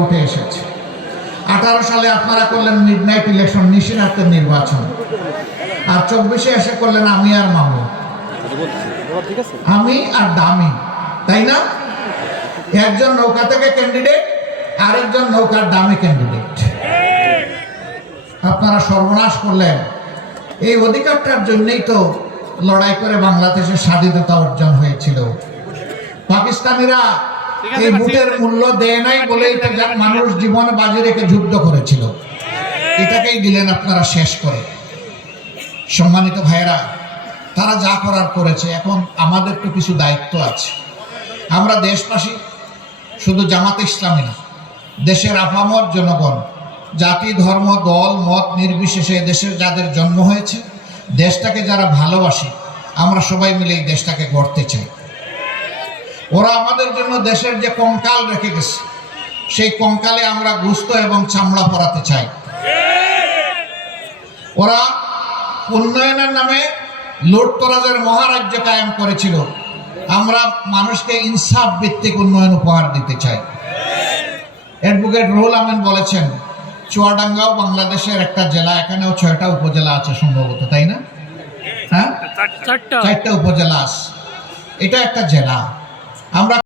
উঠে এসেছে। 18 সালে আপনারা করলেন মিডনাইট ইলেকশন, নিশিরাতের নির্বাচন, আর 24-এ এসে করলেন আমি আর মামু, আমি আর দামি, তাই না? একজন নৌকা থেকে ক্যান্ডিডেট, আরেকজন নৌকার দামি ক্যান্ডিডেট। আপনারা সর্বনাশ করলেন। এই অধিকারটার জন্যই তো লড়াই করে বাংলাদেশের স্বাধীনতা অর্জন হয়েছিল। পাকিস্তানিরা এই ভোটের মূল্য দেয় নাই বলেই তো মানুষ জীবন বাজি রেখে যুদ্ধ করেছিল, এটাকেই দিলেন আপনারা শেষ করে। সম্মানিত ভাইয়েরা, তারা যা করার করেছে, এখন আমাদের তো কিছু দায়িত্ব আছে। আমরা দেশবাসী, শুধু জামাতে ইসলামী না, দেশের আপামর জনগণ, জাতি ধর্ম দল মত নির্বিশেষে দেশের যাদের জন্ম হয়েছে, দেশটাকে যারা ভালোবাসি, আমরা সবাই মিলে এই দেশটাকে গড়তে চাই। ওরা আমাদের জন্য দেশের যে কঙ্কাল রেখে গেছে, সেই কঙ্কালে আমরা গুস্ত এবং চামড়া পরাতে চাই। ওরা উন্নয়নের নামে লুটতরাজের মহারাজ্য কায়েম করেছিল, আমরা মানুষকে ইনসাফ ভিত্তিক উন্নয়ন উপহার দিতে চাই। অ্যাডভোকেট রুহুল আমিন বলেছেন, চুয়াডাঙ্গাও বাংলাদেশের একটা জেলা, এখানেও 6টা উপজেলা আছে সম্ভবত, তাই না? হ্যাঁ, 4টা উপজেলা আছে, এটা একটা জেলা। আমরা